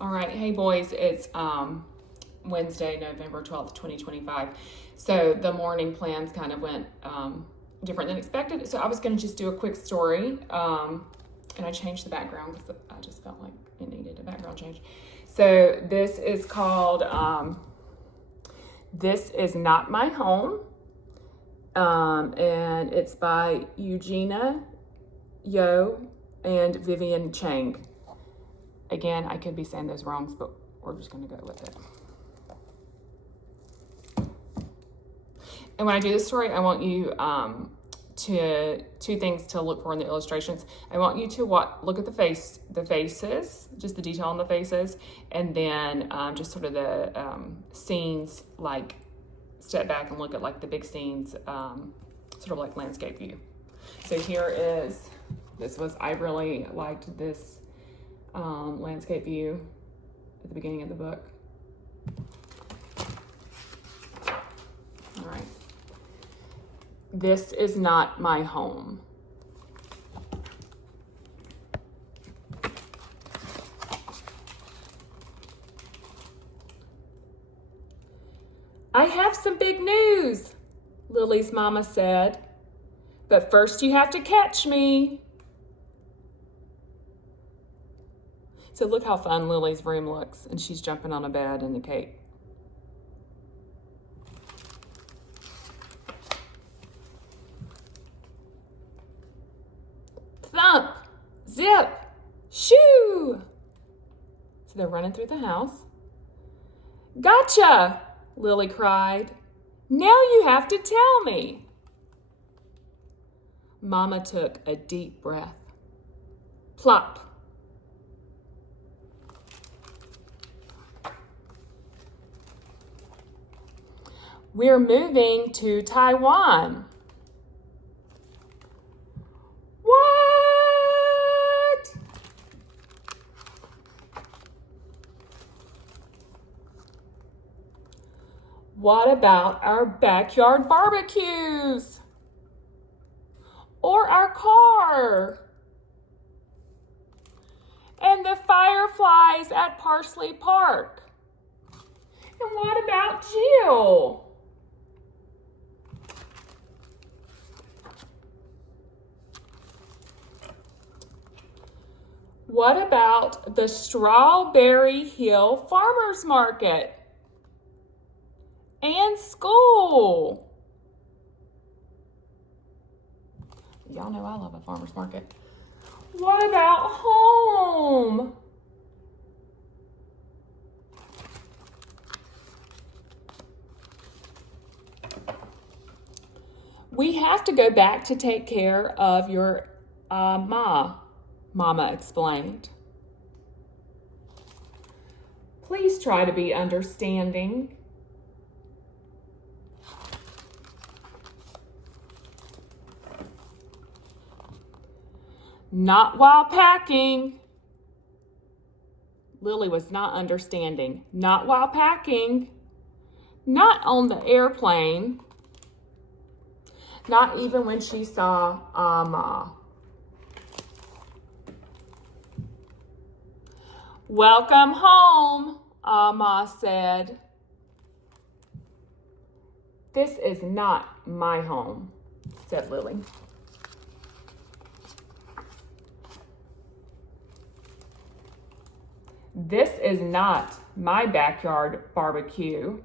All right, hey boys, it's Wednesday, November 12th, 2025. So the morning plans kind of went different than expected. So I was going to just do a quick story, and I changed the background because I just felt like it needed a background change. So this is called This Is Not My Home, and it's by Eugenia Yo and Vivian Chang. Again, I could be saying those wrongs, but we're just going to go with it. And when I do this story, I want you to two things to look for in the illustrations. I want you to look at the faces, just the detail on the faces, and then just sort of the scenes, like step back and look at like the big scenes, sort of like landscape view. So here is, I really liked this landscape view at the beginning of the book. All right. This is not my home. I have some big news, Lily's mama said. But first you have to catch me. So look how fun Lily's room looks, and she's jumping on a bed in the cape. Thump, zip, shoo. So they're running through the house. Gotcha, Lily cried. Now you have to tell me. Mama took a deep breath. Plop. We're moving to Taiwan. What? What about our backyard barbecues? Or our car? And the fireflies at Parsley Park? And what about Jill? What about the Strawberry Hill Farmers Market? And school? Y'all know I love a farmer's market. What about home? We have to go back to take care of your Mama explained. Please try to be understanding. Not while packing. Lily was not understanding. Not while packing. Not on the airplane. Not even when she saw Amma. Welcome home, Amma said. This is not my home, said Lily. This is not my backyard barbecue.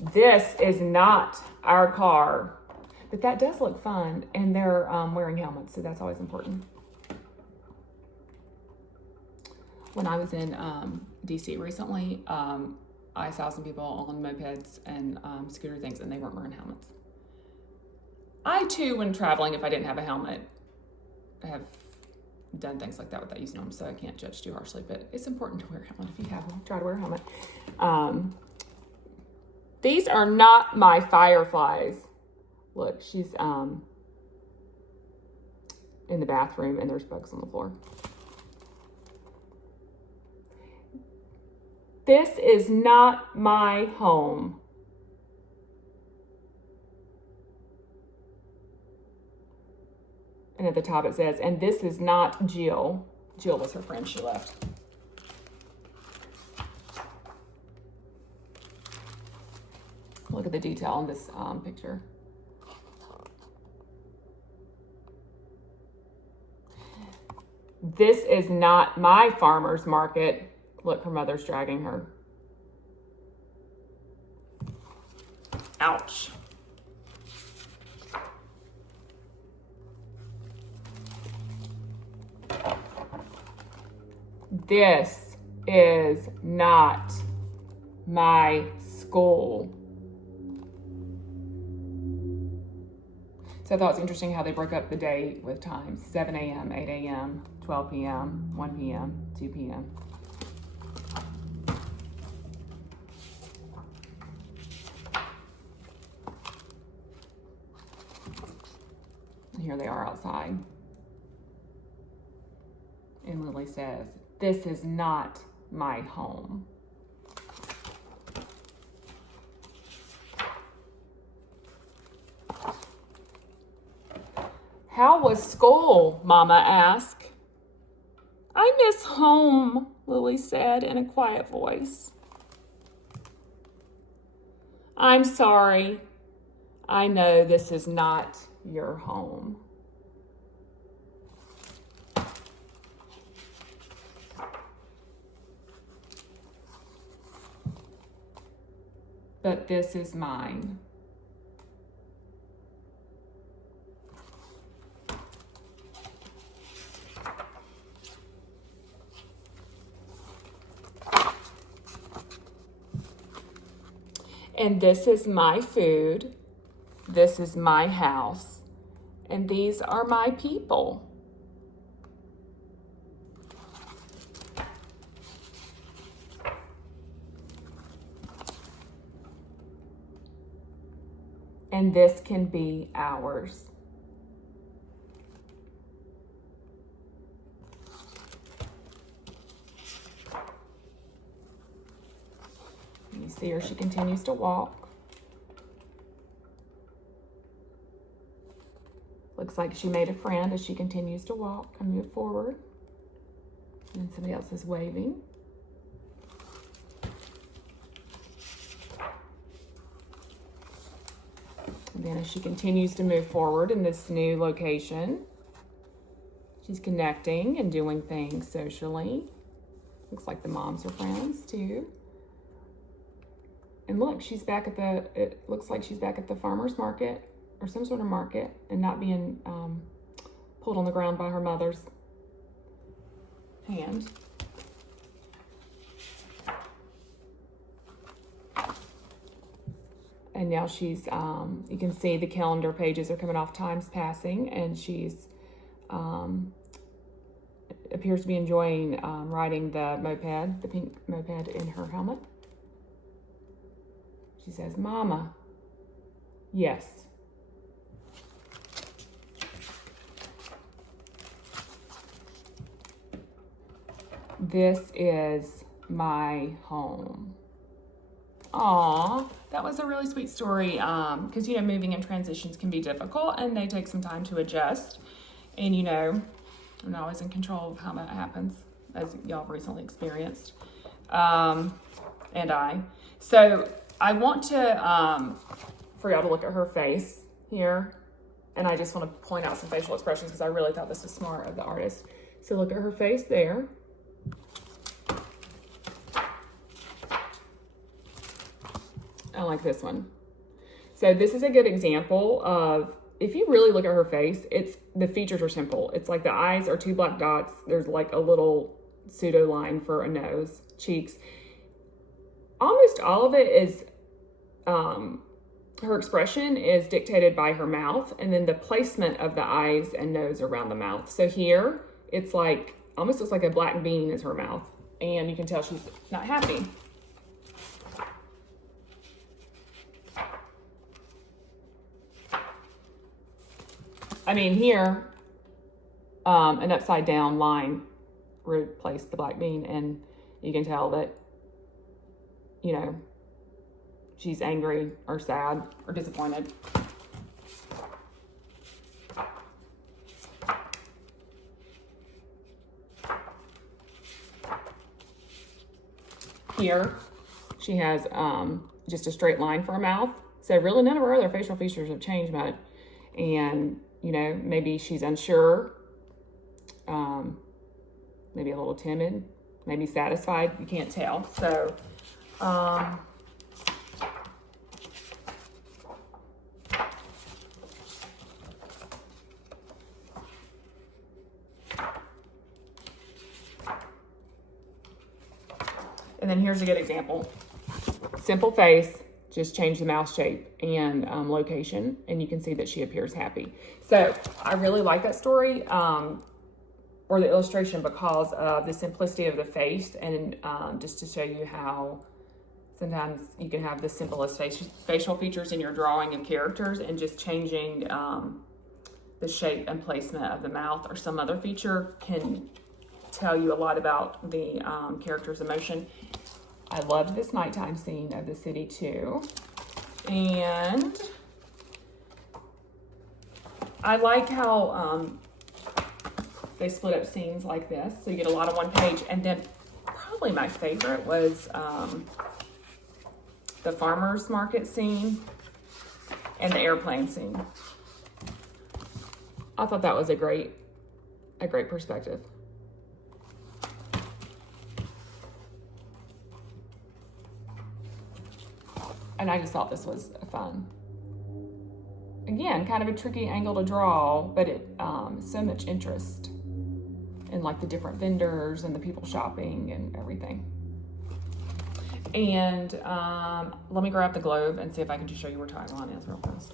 This is not our car. But that does look fun, and they're wearing helmets, so that's always important. When I was in DC recently, I saw some people on mopeds and scooter things, and they weren't wearing helmets. I too, when traveling, if I didn't have a helmet, have done things like that without using them, so I can't judge too harshly, but it's important to wear a helmet if you have one. Try to wear a helmet. These are not my fireflies. Look, she's in the bathroom and there's bugs on the floor. This is not my home. And at the top it says, and this is not Jill. Jill was her friend she left. Look at the detail on this picture. This is not my farmer's market. Look, her mother's dragging her. Ouch. This is not my school. So I thought it was interesting how they broke up the day with times. 7 a.m., 8 a.m., 12 p.m., 1 p.m., 2 p.m. And here they are outside. And Lily says, this is not my home. How was school? Mama asked. I miss home, Lily said in a quiet voice. I'm sorry. I know this is not your home. But this is mine. And this is my food. This is my house. And these are my people. And this can be ours. You see her, she continues to walk. Looks like she made a friend as she continues to walk and move forward. And somebody else is waving. And then as she continues to move forward in this new location, she's connecting and doing things socially. Looks like the moms are friends too. And look, she's back at it looks like she's back at the farmer's market or some sort of market and not being pulled on the ground by her mother's hand. And now she's, you can see the calendar pages are coming off, time's passing, and she's, appears to be enjoying riding the moped, the pink moped in her helmet. She says, Mama, yes. This is my home. Aw, that was a really sweet story because, you know, moving and transitions can be difficult and they take some time to adjust. And, you know, I'm not always in control of how that happens, as y'all recently experienced. And I. So I want to, for y'all to look at her face here. And I just want to point out some facial expressions because I really thought this was smart of the artist. So look at her face there. I like this one. So this is a good example of, if you really look at her face, the features are simple. It's like the eyes are two black dots. There's like a little pseudo line for a nose, cheeks. Almost all of it is, her expression is dictated by her mouth, and then the placement of the eyes and nose around the mouth. So here, it's like, almost looks like a black bean is her mouth. And you can tell she's not happy. I mean, here, an upside down line replaced the black bean, and you can tell that, you know, she's angry or sad or disappointed. Here, she has just a straight line for her mouth. So really none of her other facial features have changed much. And, you know, maybe she's unsure, maybe a little timid, maybe satisfied, you can't tell. So, and then here's a good example. Simple face, just change the mouth shape and location, and you can see that she appears happy. So I really like that story or the illustration because of the simplicity of the face, and just to show you how sometimes you can have the simplest facial features in your drawing of characters, and just changing the shape and placement of the mouth or some other feature can tell you a lot about the character's emotion. I loved this nighttime scene of the city too. And I like how they split up scenes like this. So you get a lot on one page. And then probably my favorite was the farmer's market scene and the airplane scene. I thought that was a great perspective. And I just thought this was fun. Again, kind of a tricky angle to draw, but it so much interest in like the different vendors and the people shopping and everything. And let me grab the globe and see if I can just show you where Taiwan is real fast.